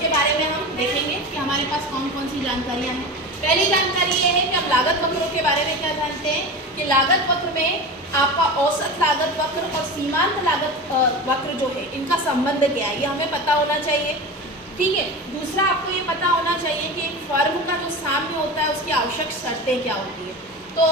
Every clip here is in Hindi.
उसके बारे में हम देखेंगे कि हमारे पास कौन कौन सी जानकारियाँ हैं। पहली जानकारी ये है कि हम लागत वक्रों के बारे में क्या जानते हैं कि लागत वक्र में आपका औसत लागत वक्र और सीमांत लागत वक्र जो है इनका संबंध क्या है, ये हमें पता होना चाहिए। ठीक है। दूसरा, आपको ये पता होना चाहिए कि एक फर्म का जो साम्य होता है उसकी आवश्यक शर्तें क्या होती है। तो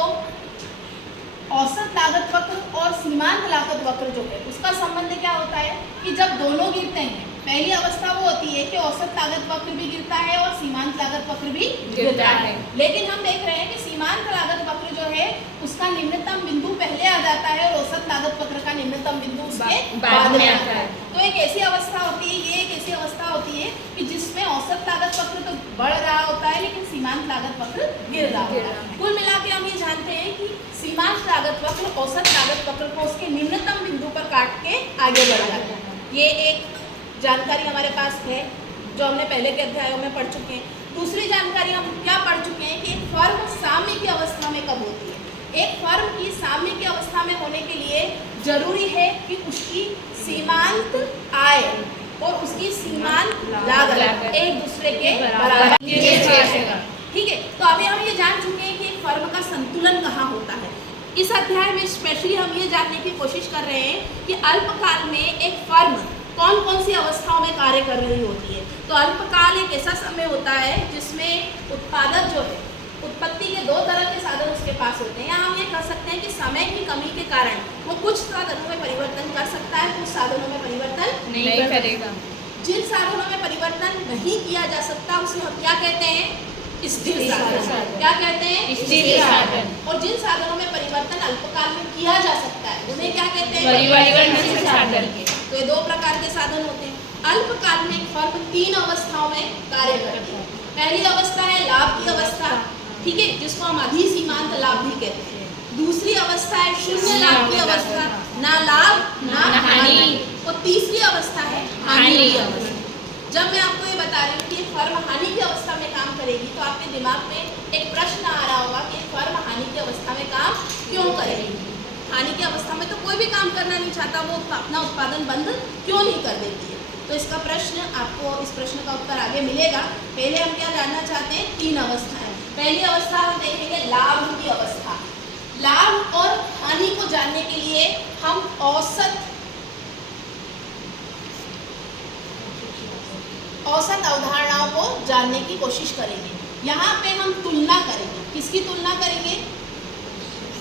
औसत लागत वक्र और सीमांत लागत वक्र जो है उसका संबंध क्या होता है कि जब दोनों गिरते हैं, पहली अवस्था वो होती है कि औसत लागत वक्र भी गिरता है और सीमांत लागत वक्र भी गिरता है। लेकिन हम देख रहे हैं कि सीमांत लागत वक्र जो है उसका निम्नतम बिंदु पहले आ जाता है और औसत लागत वक्र का निम्नतम बिंदु उसके बाद में आता है। तो एक ऐसी अवस्था होती है, ये एक ऐसी अवस्था होती है कि जिसमें औसत लागत वक्र तो बढ़ रहा होता है लेकिन सीमांत लागत वक्र गिर रहा होता है। कुल मिला के हम ये जानते हैं कि सीमांत लागत वक्र औसत लागत वक्र को उसके निम्नतम बिंदु पर काट के आगे बढ़ जाता है। ये एक जानकारी हमारे पास है जो हमने पहले के अध्यायों में पढ़ चुके हैं। दूसरी जानकारी हम क्या पढ़ चुके हैं कि एक फर्म साम्य की अवस्था में कब होती है। एक फर्म की साम्य की अवस्था में होने के लिए जरूरी है कि उसकी सीमांत आय और उसकी सीमांत लागत एक दूसरे के बराबर। ठीक है। तो अभी हम ये जान चुके हैं कि एक फर्म का संतुलन कहाँ होता है। इस अध्याय में स्पेशली हम ये जानने की कोशिश कर रहे हैं कि अल्पकाल में एक फर्म कौन कौन सी अवस्थाओं में कार्य कर रही होती है। तो अल्पकाल एक ऐसा समय होता है जिसमें उत्पादक जो है, उत्पत्ति के दो तरह के साधन उसके पास होते हैं। यहाँ हम ये कह सकते हैं कि समय की कमी के कारण वो कुछ साधनों में परिवर्तन कर सकता है, कुछ साधनों में परिवर्तन नहीं करेगा। जिन साधनों में परिवर्तन नहीं किया जा सकता उसे हम क्या कहते हैं, स्थिर साधन। क्या कहते हैं, स्थिर साधन। और जिन साधनों में परिवर्तन अल्पकाल में किया जा सकता है उन्हें क्या कहते हैं, परिवर्तनशील साधन। तो ये दो प्रकार के साधन होते हैं। अल्पकाल में एक फर्म तीन अवस्थाओं में कार्य करती है। पहली अवस्था है लाभ की अवस्था, ठीक है, जिसको हम अधिसीमांत लाभ भी कहते हैं। दूसरी अवस्था है शून्य लाभ की अवस्था, ना लाभ ना हानि। और तीसरी अवस्था है हानि की अवस्था। जब मैं आपको ये बता रही हूँ कि फर्म हानि की अवस्था में काम करेगी तो आपके दिमाग में एक प्रश्न आ रहा होगा कि फर्म हानि की अवस्था में काम क्यों करेगी। हानि की अवस्था में तो कोई भी काम करना नहीं चाहता, वो अपना उत्पादन बंद क्यों नहीं कर देती है। तो इसका प्रश्न आपको, इस प्रश्न का उत्तर आगे मिलेगा। पहले हम क्या जानना चाहते हैं, तीन अवस्थाएं। पहली अवस्था हम देखेंगे लाभ की अवस्था। लाभ और हानि को जानने के लिए हम औसत अवधारणाओं को जानने की कोशिश करेंगे। यहाँ पे हम तुलना करेंगे। किसकी तुलना करेंगे,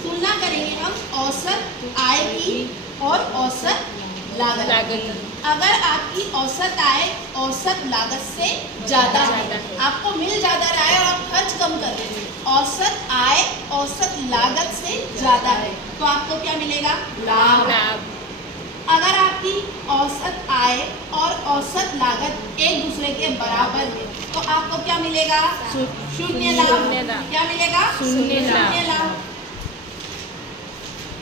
तुलना करेंगे हम औसत आय की और औसत लागत। अगर आपकी औसत आय औसत लागत से ज़्यादा है, आपको मिल ज़्यादा रहा है और आप खर्च कम कर रहे हैं, औसत आय औसत लागत से ज़्यादा है तो आपको क्या मिलेगा, लाभ। अगर आपकी औसत आय और औसत लागत एक दूसरे के बराबर है तो आपको क्या मिलेगा, शून्य लाभ। क्या मिलेगा, शून्य लाभ।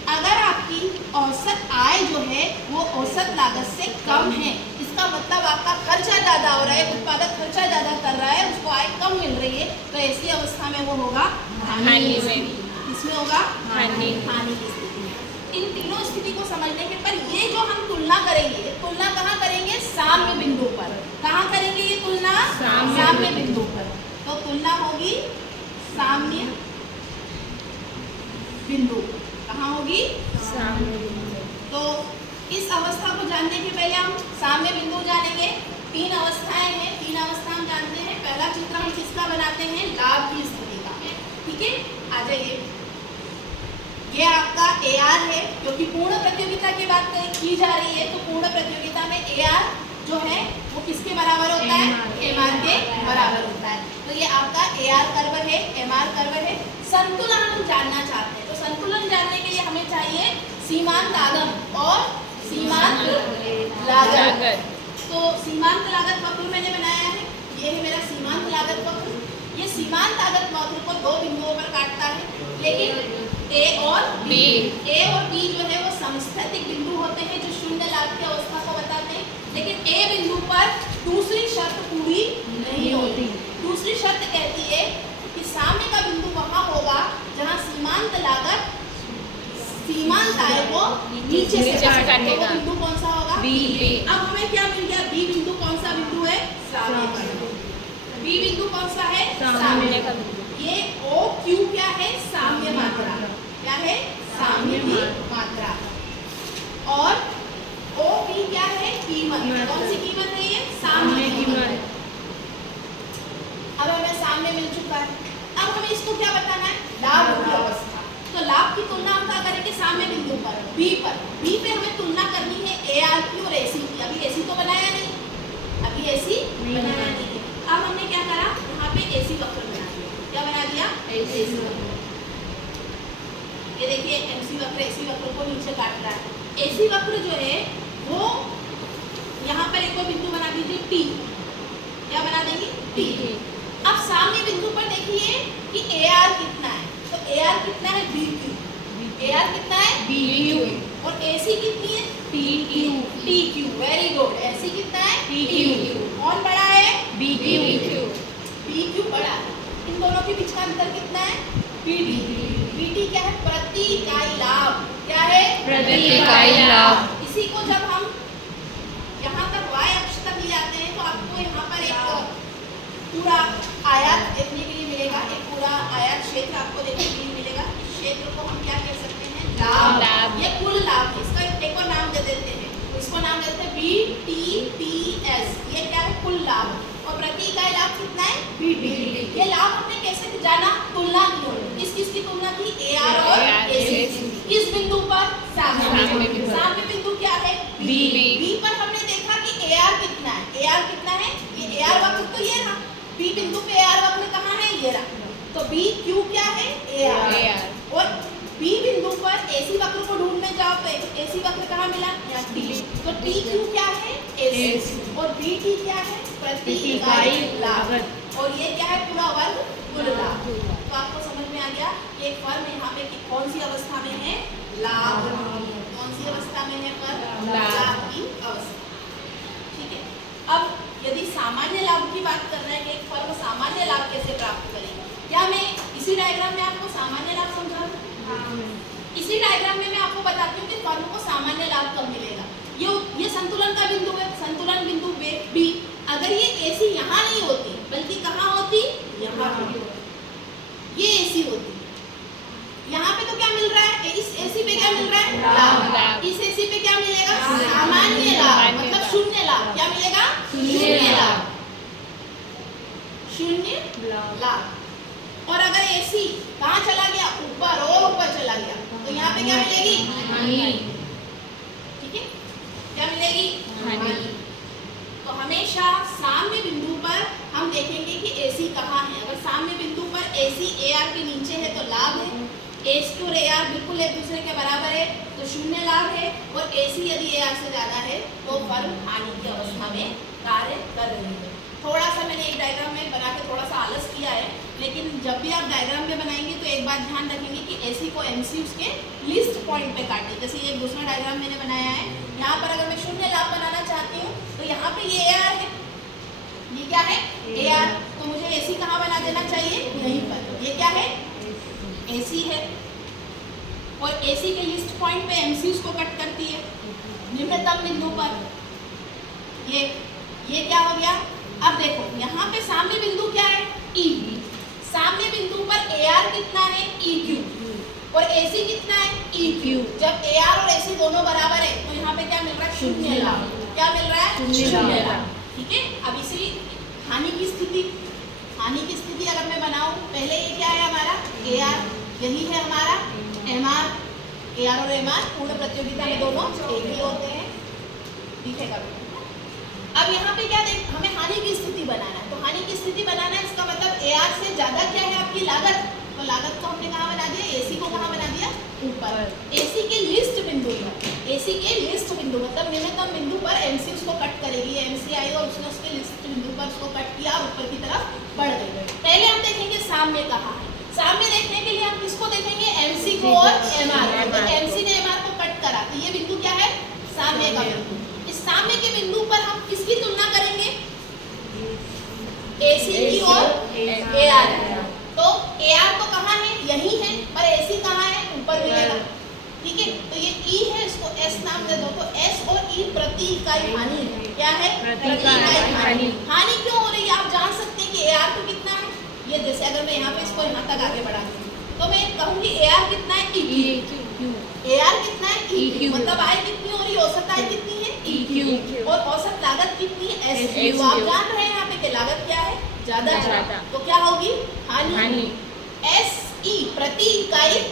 अगर आपकी औसत आय जो है वो औसत लागत से कम है, इसका मतलब आपका खर्चा ज़्यादा हो रहा है, उत्पादक खर्चा ज़्यादा कर रहा है, उसको आय कम मिल रही है, तो ऐसी अवस्था में वो होगा हानि। इसमें होगा हानि की स्थिति में। इन तीनों स्थिति को समझने के पर ये जो हम तुलना करेंगे, तुलना कहाँ करेंगे, साम्य बिंदु पर। कहाँ करेंगे ये तुलना, साम्य बिंदु पर। तो तुलना होगी साम्य बिंदु। कहाँ होगी, साम्य बिंदु। तो इस अवस्था को जानने के पहले हम साम्य बिंदु जानेंगे। तीन अवस्थाएं हैं, तीन अवस्था हम जानते हैं। पहला चित्र हम किसका बनाते हैं, लाभ की स्थिति का। ठीक है, आ जाइए। ये आपका AR है, क्योंकि पूर्ण प्रतियोगिता की बात की जा रही है तो पूर्ण प्रतियोगिता में AR जो है वो किसके बराबर होता है, MR के बराबर होता है। तो ये आपका AR कर्व है, MR कर्व है। संतुलन हम जानना चाहते हैं तो संतुलन जानने के लिए हमें चाहिए सीमांत आगम और सीमांत लागत। तो सीमांत लागत वक्र मैंने बनाया है, ये है मेरा सीमांत लागत वक्र। ये सीमांत लागत वक्र को दो बिंदुओं पर काटता है, लेकिन A और B जो है वो समस्थैतिक बिंदु होते हैं जो शून्य लाभ की अवस्था को बताते हैं, लेकिन A बिंदु पर दूसरी शर्त पूरी नहीं होती। दूसरी शर्त कहती है कि साम्य का बिंदु वहाँ होगा जहाँ सीमांत लागत सीमांत आय को नीचे से काटेगा। तो वो बिंदु कौन सा होगा, B। अब हमें क्या मिल गया, B बिंदु कौन सा बिंदु है, साम्य का बिंदु। बी बिंदु कौन सा है? साम्य का बिंदु। ये ओ क्यू क्या है? साम्य मात्रा। क्या है? साम्य की मात्रा। और ओ बी क्या है? कीमत। कौन सी कीमत है ये? साम्य कीमत। अब हमें साम्य मिल चुका है। अब हमें इसको क्या बताना है? लाभ की अवस्था। तो लाभ की तुलना हम क्या करेंगे? साम्य बिंदु पर, बी पर। बी पे हमें तुलना करनी है ए आर की और एसी की। अभी एसी तो बनाया नहीं, अभी एसी बनाया नहीं है। अब हमने क्या करा? यहाँ पे एसी वक्र बना दिया। क्या बना दिया? एसी वक्र। ये देखिए एमसी वक्र एसी वक्र को नीचे काट रहा है। एसी वक्र जो है वो यहाँ पर एक और बिंदु बना दीजिए टी। क्या बना देंगे? टी। अब सामने बिंदु पर देखिए कि ए आर कितना है। तो ए आर कितना है? B Q. ए आर कितना है? B Q. और एसी कितनी है? T Q. T Q. Very good. AC कितना है? T Q. कौन बड़ा है? B Q. बी क्यू बड़ा है। इन दोनों के बीच का अंतर कितना है? पीटी। पीटी क्या है? प्रति इकाई लाभ। क्या है? प्रति इकाई लाभ। इसी को जब हम यहाँ तक y अक्ष तक ले जाते हैं तो आपको यहाँ पर एक पूरा आयत देखने के लिए मिलेगा। एक पूरा आयत क्षेत्र आपको देखने के लिए मिलेगा। इस क्षेत्र को हम क्या कह सकते हैं? लाभ। ये कुल लाभ है। इसका एक और नाम दे देते हैं। इसको नाम देते हैं बी टी पी एस। ये क्या है? कुल लाभ। और प्रति इकाई लाभ कितना है? बीटी। ये लाभ हमने कैसे जाना? तुलना की। किस किस की तुलना की? ए आर और एसी। किस बिंदु पर? साम्य बिंदु। साम्य बिंदु क्या है? बी। बी पर हमने देखा कि ए आर कितना है। ए आर कितना है? ये ए आर वक्र तो ये रहा। बी बिंदु पे ए आर वक्र कहाँ है? ये रहा। तो बी क्यू क्या है? A R. और बी बिंदु पर एसी वक्र को ढूंढने जाओ तो एसी वक्र कहाँ मिला? यहाँ टी। तो टी क्यू क्या है? एसी। और बी टी क्या है? प्रति इकाई लागत। और ये क्या है? पूरा वर्ग कुल लाभ। तो आपको समझ में आ गया कि एक फर्म यहाँ पे कौन सी अवस्था में है? लाभ। कौन सी अवस्था में है फर्म? लाभ की अवस्था। ठीक है। अब यदि सामान्य लाभ की बात कर रहे हैं कि एक फर्म सामान्य लाभ कैसे प्राप्त करेगी, क्या मैं इसी डायग्राम में आपको सामान्य लाभ समझा दूं? इसी डायग्राम में मैं आपको बताती हूँ कि फर्म को सामान्य लाभ कब मिलेगा। ये संतुलन का बिंदु है। संतुलन बिंदु बी। अगर ये एसी यहाँ नहीं होती बल्कि कहाँ होती? यहाँ होती। ये एसी होती। यहाँ पे तो क्या मिल रहा है? इस एसी पे क्या मिल रहा है? लाभ। इस एसी पे क्या मिलेगा? सामान्य लाभ, मतलब शून्य लाभ। क्या मिलेगा? शून्य लाभ। शून्य लाभ। और अगर एसी कहाँ चला गया? ऊपर और ऊपर चला गया तो यहाँ पे क्या मिलेगी? हानि। ठीक है। क्या मिलेगी? हानि। तो हमेशा साम्य बिंदु पर हम देखेंगे कि एसी कहाँ है। अगर साम्य बिंदु पर एसी ए आर के नीचे है तो लाभ है। एसी और ए आर बिल्कुल एक दूसरे के बराबर है तो शून्य लाभ है। और एसी यदि ए आर से ज्यादा है तो फर्म हानि की अवस्था में कार्य कर रही है। थोड़ा सा मैंने एक डायग्राम में बना के थोड़ा सा आलस किया है, लेकिन जब भी आप डायग्राम में बनाएंगे तो एक बात ध्यान रखेंगे कि एसी को एमसी उसके लिस्ट पॉइंट पे काटे। जैसे ये दूसरा डायग्राम मैंने बनाया है, यहाँ पर अगर मैं शून्य लाभ बनाना चाहती हूँ तो यहाँ पे ये ए आर है। ये क्या है? A R. तो मुझे एसी कहाँ बना देना चाहिए? यहीं पर। ये क्या है? एसी है। और एसी के लिस्ट पॉइंट पे एमसी उसको कट करती है निम्नतम बिंदु पर। ये क्या हो गया? अब देखो यहाँ पे साम्य बिंदु क्या है? ई। साम्य बिंदु पर ए आर कितना है? E Q. और एसी कितना है? E Q. जब ए आर और एसी दोनों बराबर है तो यहाँ पे क्या मिल रहा है? शून्य लाभ। क्या मिल रहा है? शून्य लाभ। ठीक है। अब इसी हानि की स्थिति, हानि की स्थिति अगर मैं बनाऊं, पहले ये क्या है हमारा? A R. यही है हमारा एम आर। ए आर और एम आर पूर्ण प्रतियोगिता में दोनों एक ही होते हैं। दिखेगा। अब यहाँ पे क्या देख, हमें हानि की स्थिति बनाना है। तो हानि की स्थिति बनाना है, इसका मतलब ए आर से ज्यादा क्या है आपकी लागत। तो लागत को हमने कहाँ बना दिया? एसी को कहाँ बना दिया? ऊपर। एसी के लिस्ट बिंदु पर, एसी के लिस्ट बिंदु मतलब न्यूनतम बिंदु पर एमसी उसको कट करेगी। एमसी आई और उसने उसके लिस्ट बिंदु पर उसको कट किया और ऊपर की तरफ बढ़ गई। पहले हम देखेंगे साम्य कहाँ है। साम्य देखने के लिए हम किसको देखेंगे? एमसी को और एमआर। तो एमसी ने एमआर को कट करा तो ये बिंदु क्या है? साम्य का बिंदु। इस साम्य के बिंदु पर हम किसकी तुलना करेंगे? एसी की और ए आर। तो ए आर तो कहाँ है? यही है। पर एसी कहाँ है? ऊपर मिलेगा। ठीक है। तो ये ई है, इसको एस नाम दे दो। तो एस और ई प्रति प्रति इकाई हानि। क्या है? प्रति इकाई हानि। हानि क्यों हो रही है? आप जान सकते हैं कि AR तो कितना है। ये जैसे अगर मैं यहाँ पे इसको यहाँ तक आगे बढ़ा तो मैं कहूँगी AR कितना है? EQ। AR कितना है? EQ। मतलब आय कितनी हो रही है? औसत आय कितनी है? EQ। और औसत लागत कितनी है? SQ। तो आप जान रहे हैं यहाँ पे कि लागत क्या है? ज्यादा है, तो क्या होगी? हानि। SE प्रति इकाई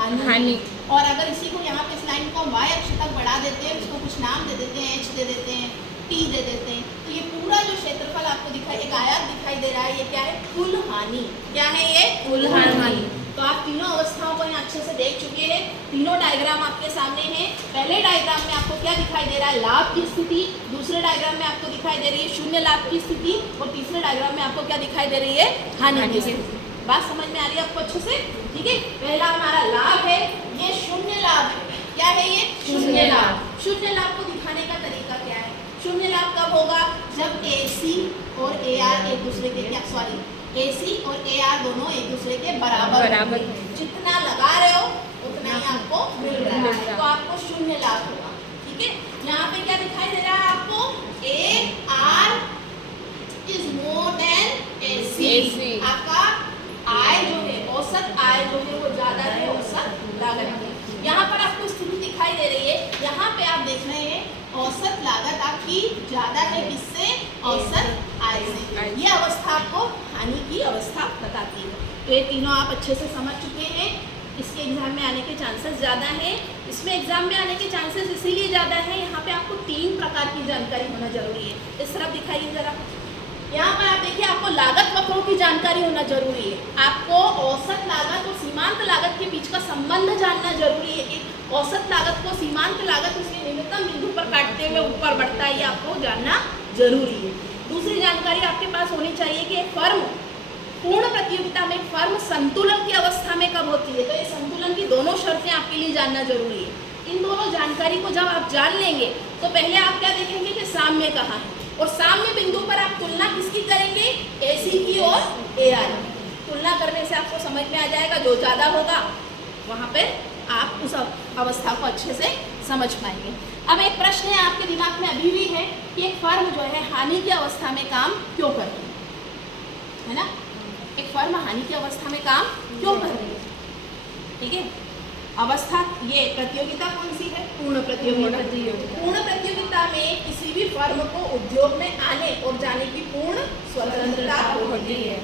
हानि। और अगर इसी को यहाँ पे इस लाइन को y अक्ष तक बढ़ा देते हैं, इसको कुछ नाम दे देते हैं, h दे देते हैं, t दे देते हैं, तो ये पूरा जो क्षेत्रफल आपको दिखाई, एक आयत दिखाई दे रहा है, ये क्या है? कुल हानि। क्या है ये? कुल हानि। तो आप तीनों अवस्थाओं को यहाँ अच्छे से देख चुके हैं। तीनों डायग्राम आपके सामने हैं। पहले डायग्राम में आपको क्या दिखाई दे रहा है? लाभ की स्थिति। दूसरे डायग्राम में आपको दिखाई दे रही है शून्य लाभ की स्थिति। और तीसरे डायग्राम में आपको क्या दिखाई दे रही है? हानि की स्थिति। बात समझ में आ रही है आपको अच्छे से? ठीक है, पहला हमारा लाभ है, ये शून्य लाभ है। क्या है ये? शून्य लाभ। शून्य लाभ को दिखाने का तरीका क्या है? शून्य लाभ कब होगा? जब AC और AR एक दूसरे के AC और AR दोनों एक दूसरे के बराबर होंगे। जितना लगा रहे हो उतना ही आपको मिल रहा है, तो आपको शून्य लाभ होगा। ठीक है, यहाँ पे क्या दिखाई दे रहा है आपको? AR is more than AC। आपका आय जो है, औसत आय जो है वो ज्यादा है औसत लागत की। यहाँ पर आपको स्थिति दिखाई दे रही है, यहाँ पे आप देख रहे हैं औसत लागत आपकी ज्यादा है किससे? औसत आय से। ये अवस्था आपको हानि की अवस्था बताती है। तो ये तीनों आप अच्छे से समझ चुके हैं। इसके एग्जाम में आने के चांसेस ज़्यादा हैं। इसमें एग्जाम में आने के चांसेस इसीलिए ज़्यादा है, यहाँ पे आपको 3 प्रकार की जानकारी होना जरूरी है। इस तरफ दिखाइए जरा। यहाँ पर आप देखिए, आपको लागत वक्रों की जानकारी होना जरूरी है। आपको औसत लागत और सीमांत लागत के बीच का संबंध जानना जरूरी है कि औसत लागत को सीमांत लागत उसके निम्नतम बिंदु पर काटते हुए ऊपर बढ़ता है, ये आपको जानना जरूरी है। दूसरी जानकारी आपके पास होनी चाहिए कि एक फर्म पूर्ण प्रतियोगिता में फर्म संतुलन की अवस्था में कब होती है। तो ये संतुलन की दोनों शर्तें आपके लिए जानना जरूरी है। इन दोनों जानकारी को जब आप जान लेंगे तो पहले आप क्या देखेंगे कि साम्य कहाँ है, और साम्य बिंदु पर आप तुलना किसकी करेंगे? AC की और AR की। तुलना करने से आपको समझ में आ जाएगा, जो ज़्यादा होगा वहाँ पर आप उस अवस्था को अच्छे से समझ पाएंगे। अब एक प्रश्न है आपके दिमाग में अभी भी है कि एक फर्म जो है हानि की अवस्था में काम क्यों करती है ना? एक फर्म हानि की अवस्था में काम क्यों कर रही है? ठीक है, अवस्था ये प्रतियोगिता कौन सी है? पूर्ण प्रतियोगिता। पूर्ण प्रतियोगिता में किसी भी फर्म को उद्योग में आने और जाने की पूर्ण स्वतंत्रता होती है।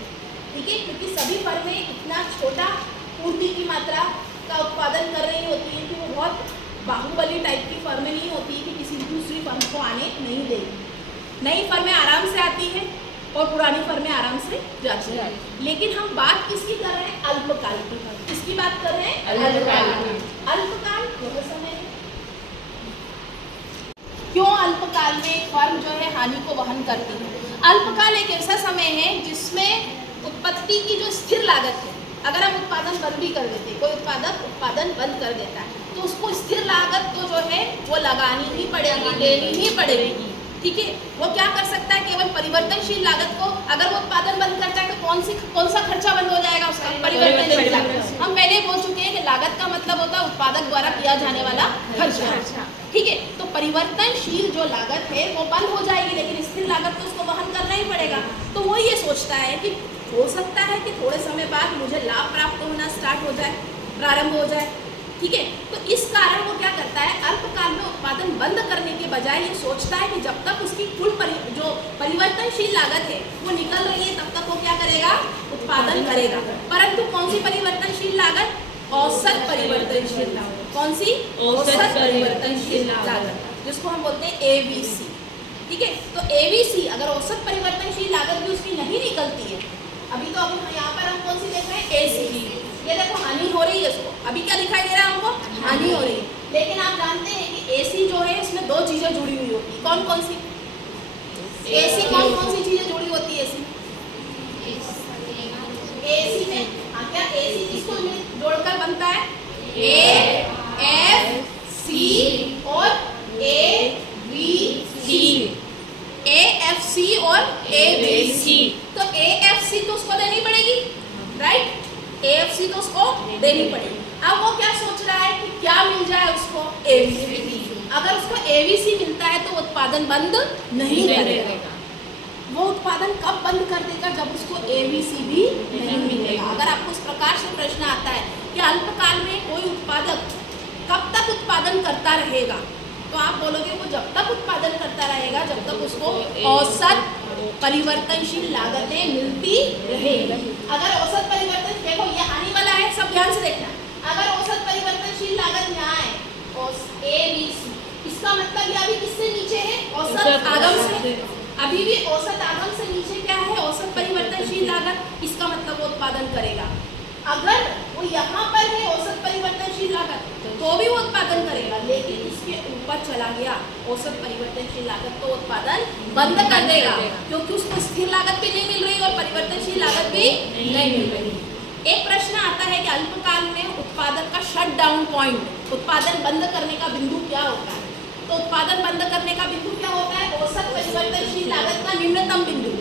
ठीक है, क्योंकि सभी फर्में इतना छोटा पूर्ति की मात्रा का उत्पादन कर रही होती है कि वो बहुत बाहुबली टाइप की फर्में नहीं होती कि किसी दूसरी फर्म को आने नहीं देगी। नई फर्में आराम से आती हैं और पुरानी फर्में आराम से जाती है। लेकिन हम बात किसकी कर रहे हैं? अल्पकाल की। किसकी बात कर रहे हैं? अल्पकाल। अल्पकाल वह समय है। क्यों अल्पकाल में फर्म जो है हानि को वहन करती है? अल्पकाल एक ऐसा समय है जिसमें उत्पत्ति की जो स्थिर लागत है, अगर हम उत्पादन बंद भी कर देते, कोई उत्पादक उत्पादन बंद कर देता है तो उसको स्थिर लागत तो जो है वो लगानी ही पड़ेगी, देनी ही पड़ेगी। ठीक है, वो क्या कर सकता है? केवल परिवर्तनशील लागत को, अगर वो उत्पादन बंद करता है तो कौन सा खर्चा बंद हो जाएगा उसका? परिवर्तनशील लागत। हम पहले बोल चुके हैं कि लागत का मतलब होता है उत्पादक द्वारा किया जाने वाला खर्चा। ठीक है, तो परिवर्तनशील जो लागत है वो बंद हो जाएगी, लेकिन स्थिर लागत तो उसको वहन करना ही पड़ेगा। तो वो ये सोचता है कि हो सकता है कि थोड़े समय बाद मुझे लाभ प्राप्त होना स्टार्ट हो जाए, प्रारंभ हो जाए। ठीक है, तो इस कारण वो क्या करता है? अल्पकाल में उत्पादन बंद करने के बजाय ये सोचता है कि जब तक उसकी कुल जो परिवर्तनशील लागत है वो निकल रही है तब तक वो क्या करेगा? उत्पादन करेगा। परंतु कौन सी परिवर्तनशील लागत? औसत परिवर्तनशील लागत। कौन सी? औसत परिवर्तनशील लागत, जिसको हम बोलते हैं ABC। ठीक है, तो ABC अगर औसत परिवर्तनशील लागत भी उसकी नहीं निकलती है, अभी तो अभी यहाँ पर हम कौन सी देख रहे हैं? AC। ये देखो हानि हो रही है इसको, अभी क्या दिखाई दे रहा है हमको? हानि हो रही है। लेकिन आप जानते हैं कि AC जो है इसमें 2 चीजें जुड़ी हुई होती है। कौन कौन सी? AC कौन कौन सी चीजें जुड़ी होती है? AC में क्या AC किसको जोड़कर बनता है? A, F, C और ABC। AFC और ABC। तो AFC तो उसको देनी पड़ेगी, राइट? AFC तो उसको देनी पड़ेगी। अब वो क्या सोच रहा है कि क्या मिल जाए उसको? ABC। अगर उसको एबीसी मिलता है तो वो उत्पादन बंद नहीं करेगा। वो उत्पादन कब बंद कर देगा? जब उसको एबीसी भी नहीं मिलेगा। अगर आपको इस प्रकार से प्रश्न आता है कि अल्पकाल में कोई उत्पादक कब तक उत्पादन करता रहेगा, तो आप बोलोगे वो जब तक उत्पादन करता रहेगा जब तक उसको औसत परिवर्तनशील लागतें मिलती रहेगी। अगर औसत परिवर्तन, देखो ये आने वाला है, सब ध्यान से देखना। अगर औसत परिवर्तनशील लागत यहाँ है एबीसी, इसका मतलब ये अभी किससे नीचे है? औसत आगम से। अभी भी औसत आगम से नीचे क्या है? औसत परिवर्तनशील लागत। इसका मतलब वो उत्पादन करेगा। अगर वो यहाँ पर है औसत परिवर्तनशील लागत तो भी वो उत्पादन करेगा, लेकिन इसके ऊपर चला गया औसत परिवर्तनशील लागत तो उत्पादन बंद कर देगा, क्योंकि उसको स्थिर लागत भी नहीं मिल रही और परिवर्तनशील लागत भी नहीं मिल रही। एक प्रश्न आता है कि अल्पकाल में उत्पादन का शट डाउन पॉइंट, उत्पादन बंद करने का बिंदु क्या होता है? तो उत्पादन बंद करने का बिंदु क्या होता है? औसत परिवर्तनशील लागत का न्यूनतम बिंदु।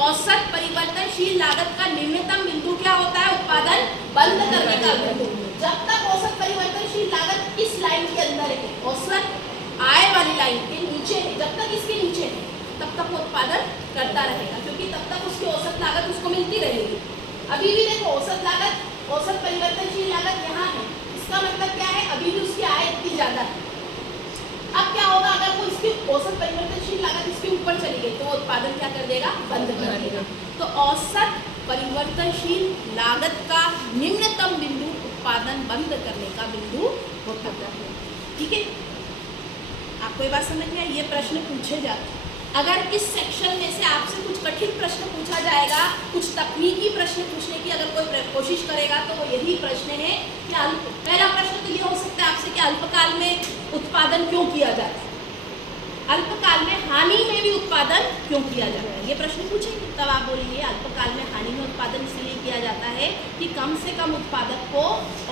औसत परिवर्तनशील लागत का न्यूनतम बिंदु क्या होता है? उत्पादन बंद करने का बिंदु। जब तक औसत परिवर्तनशील लागत इस लाइन के अंदर है, औसत आय वाली लाइन के नीचे है, जब तक इसके नीचे है तब तक वो उत्पादन करता रहेगा, क्योंकि तब तक उसकी औसत लागत उसको मिलती रहेगी। अभी भी देखो औसत लागत, औसत परिवर्तनशील लागत यहाँ है, इसका मतलब क्या है? अभी भी उसकी आय इतनी ज्यादा है। अब क्या होगा? अगर वो इसकी औसत परिवर्तनशील लागत इसके ऊपर चली गई तो वो उत्पादन क्या कर देगा? बंद कर देगा। तो औसत परिवर्तनशील लागत का निम्नतम बिंदु उत्पादन बंद करने का बिंदु होता है। ठीक है, आपको ये बात समझ में आई? ये प्रश्न पूछे जाते हैं। अगर इस सेक्शन में से आपसे कुछ कठिन प्रश्न पूछा जाएगा, कुछ तकनीकी प्रश्न पूछने की अगर कोई कोशिश करेगा तो वो यही प्रश्न है कि पहला प्रश्न तो ये हो सकता है आपसे कि अल्पकाल में उत्पादन क्यों किया जाता है, अल्पकाल में हानि में भी उत्पादन क्यों किया जाता है, ये प्रश्न पूछेंगे। तब आप बोलेंगे अल्पकाल में हानि में उत्पादन इसलिए किया जाता है कि कम से कम उत्पादक को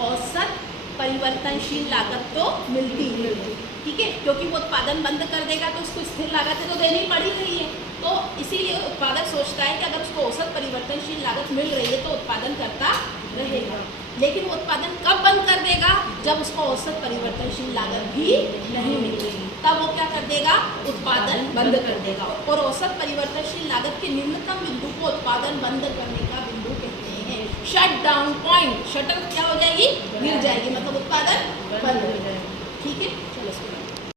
औसत परिवर्तनशील लागत तो मिलती है। ठीक है, क्योंकि वो उत्पादन बंद कर देगा तो उसको स्थिर लागतें तो देनी पड़ ही रही है, तो इसीलिए उत्पादक सोचता है कि अगर उसको औसत परिवर्तनशील लागत मिल रही है तो उत्पादन करता रहेगा। लेकिन वो उत्पादन कब बंद कर देगा? जब उसको औसत परिवर्तनशील लागत भी नहीं मिल रही, तब वो क्या कर देगा? उत्पादन बंद कर देगा। और औसत परिवर्तनशील लागत के निम्नतम बिंदु को उत्पादन बंद करने का बिंदु कहते हैं शट डाउन पॉइंट। शटर क्या हो जाएगी? गिर जाएगी, मतलब उत्पादन बंद हो जाएगा। ठीक है, चलो।